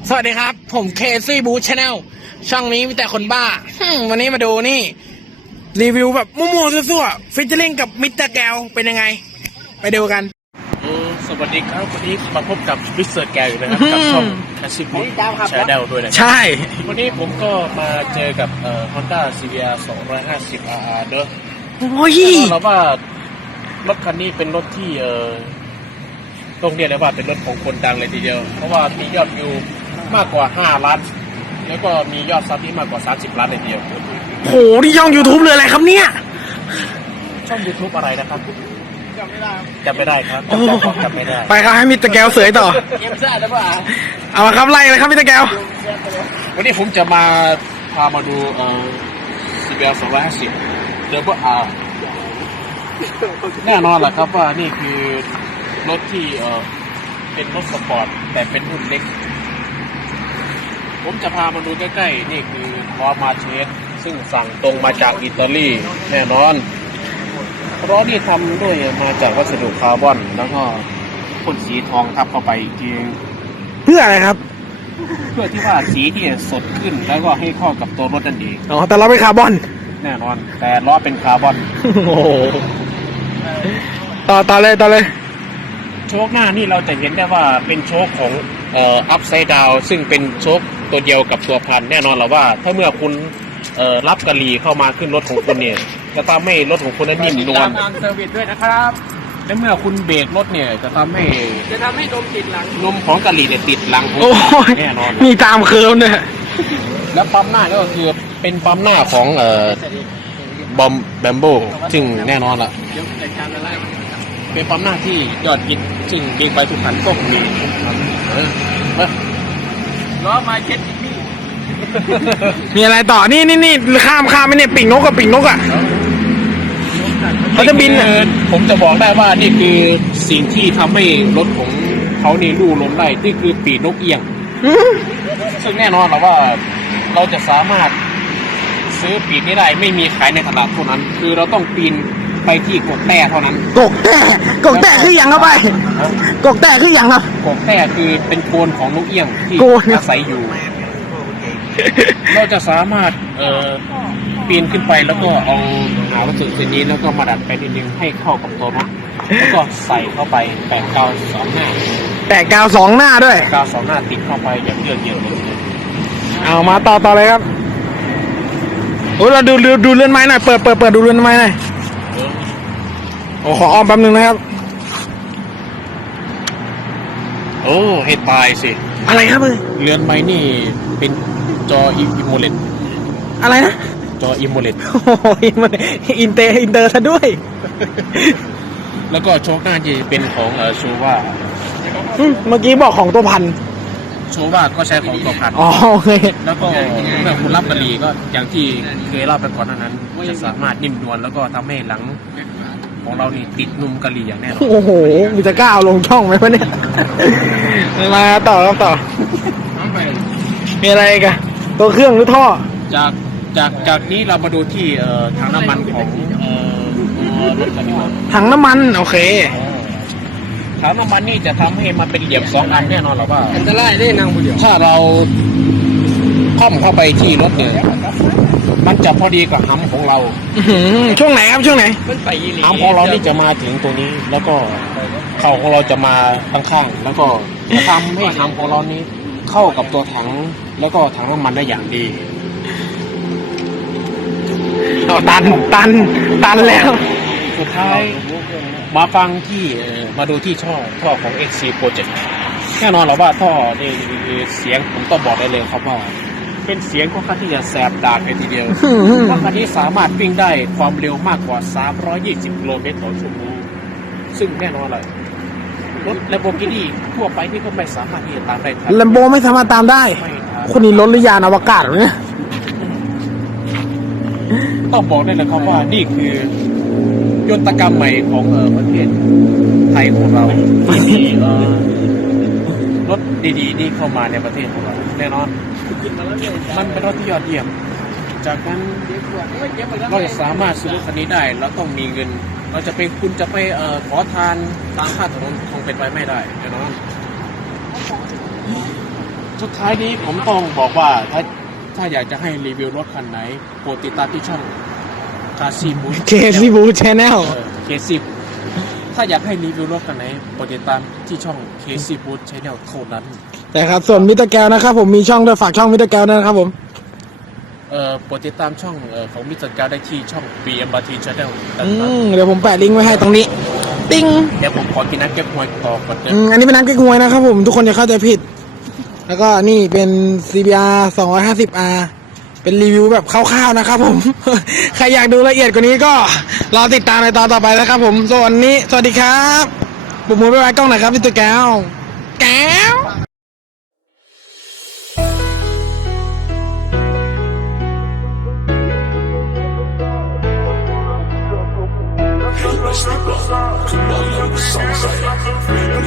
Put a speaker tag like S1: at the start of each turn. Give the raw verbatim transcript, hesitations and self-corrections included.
S1: สวัสดีครับผมเคซี่บูชแนลช่องนี้มีแต่คนบ้าวันนี้มาดูนี่รีวิวแบบมั่วๆซั่วๆฟิชเชอร์ลิงกับมิสเตอร์แกวเป็นยังไงไปดูกัน
S2: สวัสดีครับวันนี้มาพบกับมิสเตอร์แกวอยู่นะครับกับช่องแคสซี่บูชแนลด้วยนะ
S1: ใช่
S2: วันนี้ผมก็มาเจอกับเอ่อ Honda ซี บี อาร์ สองร้อยห้าสิบ อาร์ อาร์ เด้อ
S1: โอ้ย
S2: เราว่ารถคันนี้เป็นรถที่เอ่อต้องเรียกเลยว่าเป็นรถของคนดังเลยทีเดียวเพราะว่ามียอดวิวมากกว่าห้าล้านแล้วก็มียอดซับที่มากกว่าสามสิบล้านเลยทีเดียว
S1: โหนี่ช่อง YouTube เลยอะไรครับเนี่ย
S2: ช่อง YouTube อะไรนะครับจำไม่ได้จำไม่ได้ครับจำไม่ได้
S1: ไปครับให้มิสเตอร์แกวเสยต่อ
S2: เกมซ่าหรือเปล่า
S1: เอาละครับไล่เลยครับมิสเตอร์แกว
S2: วันนี้ผมจะมาพามาดูเอ่อ ซี บี อาร์ สองร้อยห้าสิบ Double R แน่นอนแหละครับว่านี่คือรถที่เอ่อเป็นรถสปอร์ตแต่เป็นรุ่นเล็กผมจะพามาดูใกล้ๆนี่คือล้อมาเชสซึ่งสั่งตรงมาจากอิตาลีแน่นอนล้อนี่ทำด้วยมาจากวัสดุคาร์บอนแล้วก็พ่นสีทองทับเข้าไปอีกที
S1: เพื่ออะไรครับ
S2: เพื่อที่ว่าสีที่สดขึ้นแล้วก็ให้เข้ากับตัวรถนั่นเอง
S1: อ๋อแต่ล้อเป็นคาร์บอน
S2: แน่นอนแต่ล้อเป็นคาร์บอน
S1: โอ้ต่อต่อเลยต่อเลย
S2: โชคหน้านี่เราจะเห็นได้ว่าเป็นโชคของเอ่อ upside down ซึ่งเป็นโชคตัวเดียวกับตัวพันแน่นอนแหละว่าถ้าเมื่อคุณเอ่อรับกะหรี่เข้ามาขึ้นรถของคุณเนี่ยจะทำให้รถของคุณนั้นนิ่มนวล
S3: ตามเซอร์วิสด้วยนะครับ
S2: และเมื่อคุณเบรกรถเนี่ยจะทำให้
S3: จะทำให้นมติดหลัง
S2: นมของกะหรี่เนี่ยติดหลังแน่นอน
S1: มีตามเคิร์ฟเนี่ย
S2: แล้วปั๊มหน้าก็คือเป็นปั๊มหน้าของเอ่อบอมแบมโบซึ่งแน่นอนล่ะเป็นปั๊มหน้าที่ยอดฮิตซึ่งบิ๊กไบค์ทุกคันก็มีเออ
S3: ล้อมาเช็ดนี่
S1: มีอะไรต่อนี่นี่นี่ข้ามข้ามไม่เนี่ยปิ่งนกกับปิ่งนกอ่ะเขาจะบิน
S2: ผมจะบอกได้ว่านี่คือสิ่งที่ทำให้รถของเขานี่ลู่ล้มได้นี่คือปีกนกเอียงซึ่งแน่นอนแล้วว่าเราจะสามารถซื้อปีกนี้ได้ไม่มีขายในตลาดเท่านั้นคือเราต้องปีนไปที่กกแต้เท่านั้น
S1: กกแต้กกแต้คืออย่างเข้าไปกกแต้คืออย่างครับ
S2: กกแต้คือเป็นโกนของนกเอี้ยงที่อาศัยอยู่เราจะสามารถเอ่อปีนขึ้นไปแล้วก็เอาหาวัสดุชนิดแล้วก็มาดัดไปนิดนึงให้เข้ากับตัวรถแล้วก็ใส่เข้าไปแปะกาวสองหน้า
S1: แปะกาวสองหน้าด้วย
S2: กาวสองหน้าติดเข้าไปอย่างเยือกเย็นเลย
S1: เอามาต่อต่อเลยครับโอ้เราดูดูดูเลื่อนไม้หน่อยเปิดเปิดเปิดดูเลื่อนไม้หน่อยโอ้ขออ้อมแป๊บนึงนะครับ
S2: โอ้ให้ตายสิ
S1: อะไรครับ
S2: เลื่อนไม้นี่เป็นจออิโมเลต
S1: อะไรนะ
S2: จออิโมเลต
S1: โอ้ยมันอินเตอร์อินเตอร์ซะด้วย
S2: แล้วก็โชคหน้าจะเป็นของเออโชว่า
S1: เมื่อกี้บอกของตัวพัน
S2: โชว่าก็ใช้ของตัวพัน
S1: อ๋อโอเค
S2: แล้วก็เมื่อคุณรับกะหรี่ก็อย่างที่เคยเล่าไปก่อนนั้นจะสามารถนิ่มนวลแล้วก็ทำให้หลังของเรานี่ติดนุ่มกะหรี่อย่างแน่นอน
S1: โอ้โหมีจะกล้าเอาลงช่องไหมวะเนี่ยมาต่อครับต่อมีอะไรกันตัวเครื่องหรือท่อ
S2: จากจากจากนี้เรามาดูที่เอ่อถังน้ำมันของเอ่อรถคันนี้
S1: ถังน้ำมันโอเค
S2: ถังน้ำมันนี่จะทำให้มันเป็นเหลี่ยมสองอันแน่นอนหรอว่า
S3: อันตรายได้นางผู้เดียว
S2: ถ้าเราค่อมเข้าไปที่รถเนี่ยมันจะพอดีกับหำของเรา
S1: ช่วงไหนครับช่วงไหน
S2: หำของเรานี่จะมาถึงตัวนี้แล้วก็เข่าของเราจะมาข้างๆแล้วก็จะทำให้หำของเรานี้เข้ากับตัวถังแล้วก็ถังน้ำมันได้อย่างดี
S1: ตันตันตันแล้ว
S2: สุดท้ายมาฟังที่มาดูที่ท่อท่อของ เอ็กซ์ ซี Project แน่นอนหรอว่าท่อนี่เสียงผมต้องบอกได้เลยครับว่าเป็นเสียงค่อนข้างที่จะแสบดาบเลยทีเดียวเพราะคันนี้สามารถวิ่งได้ความเร็วมากกว่าสามร้อยยี่สิบกิโลเมตรต่อชั่วโมงซึ่งแน่นอนเลยรถ Lamborghini ทั่วไปที่ก็ไม่สามารถที่จะตามได้
S1: Lambo ไม่สามารถตามได้คนนี้รถหรือยานอวกาศเนี่ย
S2: ต้องบอกได้เลยครับว่านี่คือยนตกรรมใหม่ของเออประเทศไทยของเราที่มีเออรถดีๆนี่เข้ามาในประเทศของเราแน่นอนมันเป็นรถที่ยอดเยี่ยมจากนั้นเราจะสามารถซื้อรถคันนี้ได้เราต้องมีเงินเราจะไปคุณจะไปเอ่อขอทานตามค่าถนนคงเป็นไปไม่ได้แน่นอนสุดท้ายนี้ผมต้องบอกว่าถ้าถ้าอยากจะให้รีวิวรถคันไหนโปรดติดตามที่ช่องคาซีบู
S1: เคซีบูชแนล
S2: เคซีถ้าอยากให้รีวิวรถคันไหนโปรดติดตามที่ช่องเคซีบูชแนลเท่านั้น
S1: แต่ครับส่วนมิสเตอร์แกวนะครับผมมีช่องด้วยฝากช่องมิสเตอร์แกวด้วยนะครับผม
S2: เอ่อโปรดติดตามช่องเอ่อของมิสเตอร์การได้ที่ช่อง บี เอ็ม อาร์ ที Channel นะ
S1: อื
S2: ครับ
S1: มเดี๋ยวผมแปะลิงก์ไว้ให้ตรงนี้ ติ้ง
S2: เดี๋ยวผมขอกินน้ำเก็บหวยต่อก่อนเถ
S1: อื
S2: อะ
S1: มอันนี้เป็นน้ำเก๊กฮวยนะครับผมทุกคนอย่าเข้าใจผิด แล้วก็นี่เป็น ซี บี อาร์ สองร้อยห้าสิบอาร์ เป็นรีวิวแบบคร่าวๆนะครับผม ใครอยากดูละเอียดกว่านี้ก็รอติดตามในตอนต่อไปนะครับผมส่วนนี้สวัสดีครับปุกมือไปไว้กล้องหน่อยครับมิสเตอร์แก้วแก้ว
S4: Hey, let's sleep up. Kembali bersama saya, Freedom.